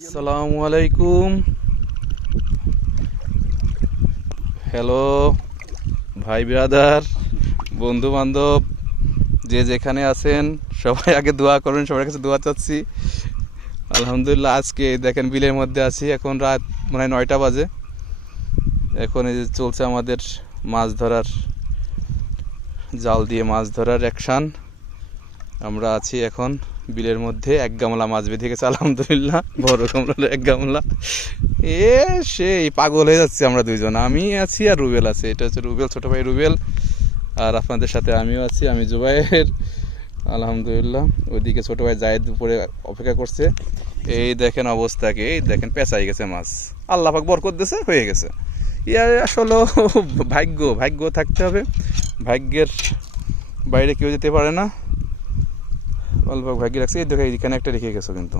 আসসালামু আলাইকুম। হ্যালো ভাই ব্রাদার, বন্ধু বান্ধব, যে যেখানে আছেন সবাই আগে দোয়া করুন, সবার কাছে দোয়া চাচ্ছি। আলহামদুলিল্লাহ, আজকে দেখেন বিলের মধ্যে আছি। এখন রাত মনে হয় 9টা বাজে। এখন এই যে চলছে আমাদের মাছ ধরার, জাল দিয়ে মাছ ধরার অ্যাকশান। আমরা আছি এখন বিলের মধ্যে, এক গামলা মাছ বেঁধে গেছে আলহামদুলিল্লাহ, বড় গামলা এক গামলা। সেই পাগল হয়ে যাচ্ছে আমরা দুইজন, আমি আছি আর রুবেল আছে। এটা হচ্ছে রুবেল, ছোট ভাই রুবেল। আর আপনাদের সাথে আমিও আছি, আমি জুবাইর। আলহামদুলিল্লাহ, ওইদিকে ছোট ভাই জায়েদ উপরে অপেক্ষা করছে। এই দেখেন অবস্থাকে, এই দেখেন পেঁচাই গেছে মাছ। আল্লাহ পাক বরকত দিয়েছে, হয়ে গেছে। ইয়ার আসলে ভাগ্য থাকতে হবে, ভাগ্যের বাইরে কেউ যেতে পারে না। অল্প ভাগ্য রাখছে। এই দেখো এইখানে একটা রেখে গেছো, কিন্তু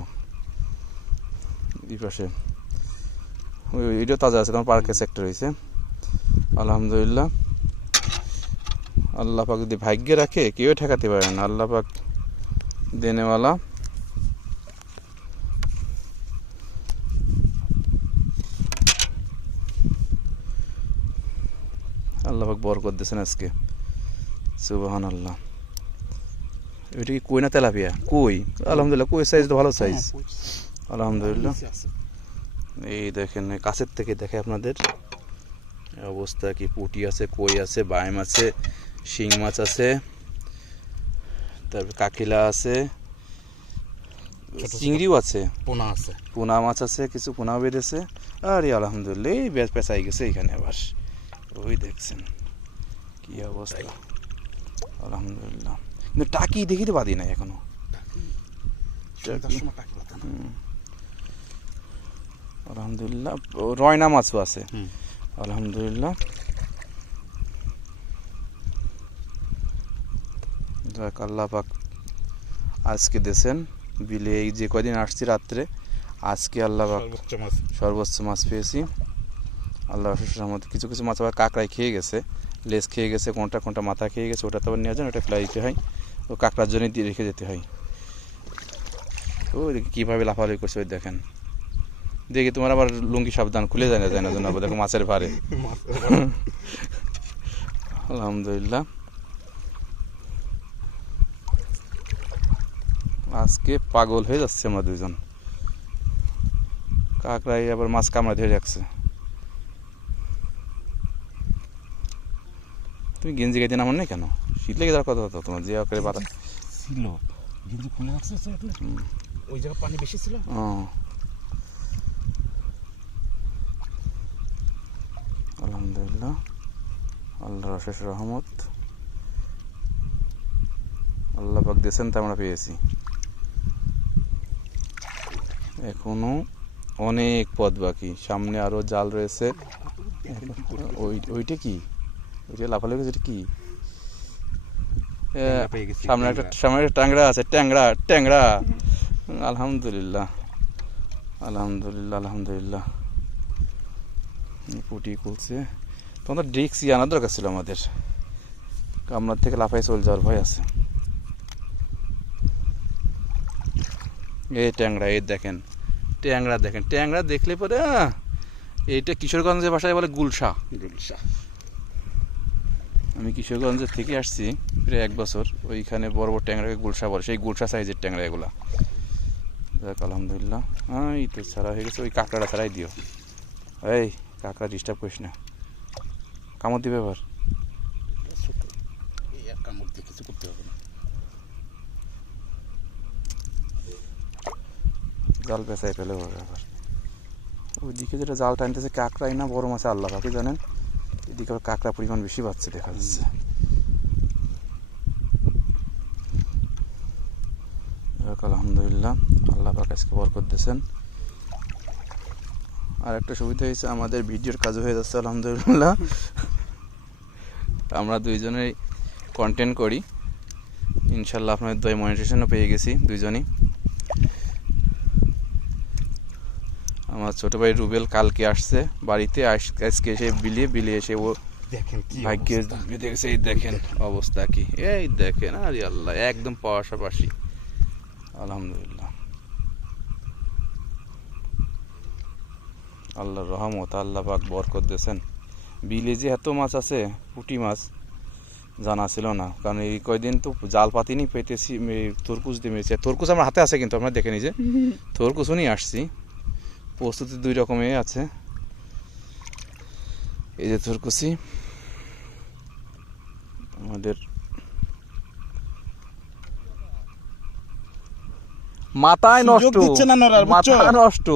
এই পাশে ওইটাও তাজা আছে, তোমার পার্কের সেক্টর হয়েছে। আলহামদুলিল্লাহ, আল্লাহ পাক যদি ভাগ্যে রাখে কেউ ঠেকাতে পারে না। আল্লাহ পাক দেনেওয়ালা। আল্লাহ পাক বরকত দিয়েছেন আজকে, সুবহানাল্লাহ। ওইটা কি কই না তেলাপিয়া? কই, আলহামদুলিল্লাহ, কই সাইজ তো ভালো সাইজ, আলহামদুলিল্লাহ। এই দেখেন কাছের থেকে দেখে আপনাদের অবস্থা কি। পুঁটি আছে, কই আছে, বাইম আছে, শিং মাছ আছে, তারপর কাকিলা আছে, চিংড়িও আছে, পোনা মাছ আছে, কিছু পোনাও বেঁধেছে। আরে আলহামদুলিল্লাহ, এই পেঁচাই গেছে এখানে আবার। ওই দেখছেন কি অবস্থা, আলহামদুলিল্লাহ। কিন্তু টাকি দেখিতে বাদি নাই এখনো। আলহামদুলিল্লাহ, রয়না মাছও আছে, আলহামদুলিল্লাহ। যাক, আল্লাহ পাক আজকে দিয়েছেন বিলে। এই যে কয়দিন আসছি রাত্রে, আজকে আল্লাহ পাক সর্বোচ্চ মাছ পেয়েছি আল্লাহ রহমতে। কিছু কিছু মাছ আবার কাঁকড়ায় খেয়ে গেছে, লেজ খেয়ে গেছে, কোনটা মাথা খেয়ে গেছে। ওটা তো আবার নিয়ে যান, ওটা ফেলাই দিতে হয়, ও কাঁকড়ার জন্যই দিয়ে রেখে যেতে হয়। ওই দেখি কীভাবে লাফালাফি করছে, ওই দেখেন। দেখি তোমার আবার লুঙ্গি সাবধান, খুলে যায় না জন্য দেখো মাছের ভারে। আলহামদুলিল্লাহ, আজকে পাগল হয়ে যাচ্ছে আমরা দুইজন। কাকড়াই আবার মাছ কামড়া ধরে রাখছে। তুমি গেঞ্জি গাইতে নামান না কেন? শীত লেগে যাওয়ার কথা হতো তোমার, যে আকারে পাতা ছিল, গেঞ্জি খুলে রাখছে ওই জায়গায় পানি বেশি ছিল। আলহামদুলিল্লাহ, আল্লাহর অশেষ রহমত। আল্লাহ পাক দিয়েছেন তা আমরা পেয়েছি। এখনো অনেক পথ বাকি, সামনে আরো জাল রয়েছে। ওইটা কি, ওইটা লাফালাফি, যেটা কি? সামনে একটা ট্যাংরা আছে, ট্যাংরা। আলহামদুলিল্লাহ, আলহামদুলিল্লাহ, আলহামদুলিল্লাহ। পুটি খুলছে। তোমাদের ড্রিক্সি আনার দরকার ছিল আমাদের, আপনার থেকে লাফাই চলে যাওয়ার ভয় আছে। এই ট্যাংরা, এই দেখেন ট্যাংরা দেখলে পরে এইটা কিশোরগঞ্জের ভাষায় বলে গুলশা। আমি কিশোরগঞ্জের থেকে আসছি প্রায় 1 বছর, ওইখানে বড় বড় ট্যাংরাকে গুলশা বলে, সেই গুলশা সাইজের ট্যাংরা এগুলা। দেখ আলহামদুলিল্লাহ, এই তো ছাড়া হয়ে গেছে। ওই কাঁকড়াটা ছাড়াই দিও, এই কাঁকড়া ডিস্টার্ব করিস না, কামড় দিবে আবার। কিছু করতে হবে না, জাল পেঁচাই ফেলে হবে আবার। ওইদিকে যেটা জাল টানতেছে কাঁকড়াই না বড় মাছে, আল্লাহ পাকি জানেন। এদিকে আবার কাঁকড়া পরিমাণ বেশি পাচ্ছে দেখা যাচ্ছে। আলহামদুলিল্লাহ, আল্লাহ পাক আজকে বরকত দিয়েছেন। আর একটা সুবিধা হয়েছে, আমাদের ভিডিওর কাজও হয়ে যাচ্ছে আলহামদুলিল্লাহ। আমরা দুইজনেই কন্টেন্ট করি, ইনশাল্লাহ আপনাদের দয় মনিটাইজেশনও পেয়ে গেছি দুইজনই। আমার ছোটো ভাই রুবেল কালকে আসছে বাড়িতে, আজকে এসে বিলে এসে ও ভাগ্যে দেখছে। এই দেখেন অবস্থা কি, এই দেখেন, আরে আল্লাহ, একদম পাশাপাশি, আলহামদুলিল্লাহ। আল্লাহর রহমত, আল্লাহ পাক বরকত দিয়েছেন। বিলে যে এত মাছ আছে, পুঁটি মাছ, জানা ছিল না। কারণ এই কয়দিন তো জাল পাতিনি, পেতেছি তরকুজ দিয়ে মেরেছি। তরকুজ আমার হাতে আছে, কিন্তু আপনারা দেখে নিজে তরকুজও নিয়ে আসছি। প্রস্তুতি 2 রকমের আছে। এই যে তরকুচি আমাদের মাথায় সুযোগ নষ্ট, দিচ্ছে না নড়ার, বুঝছো? মাথা নষ্ট।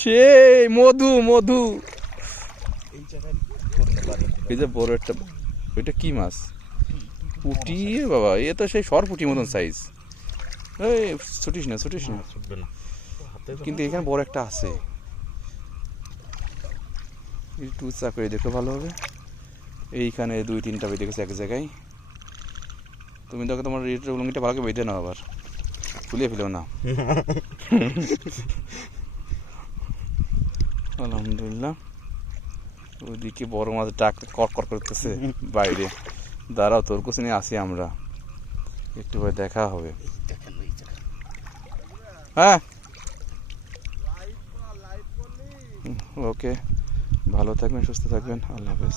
সেই মধু মধু। এই জায়গায় করতে পারি। এই যে বড় একটা, ওইটা কি মাছ? পুঁটি বাবা, এ তো সেই সরপুঁটি মতন সাইজ। এই ছুটিস না, ছুটিস না। ছুটবে না হাতে। কিন্তু এখানে বড় একটা আছে, একটু চা করে দেখো ভালো হবে। এইখানে 2-3টা বেঁধে গেছে এক জায়গায়। তুমি তো তোমার লুঙ্গিটা ভালো করে বেঁধে নাও, আবার ফুলিয়ে ফেলেও না। আলহামদুলিল্লাহ। ওইদিকে বড় মাছ ডাক কর করতেছে বাইরে। দাঁড়াও, তোর কাছে নিয়ে আসি আমরা, একটু পরে দেখা হবে। দেখেন ওই জায়গা। হ্যাঁ, ওকে, ভালো থাকবেন, সুস্থ থাকবেন, আল্লাহ হাফেজ।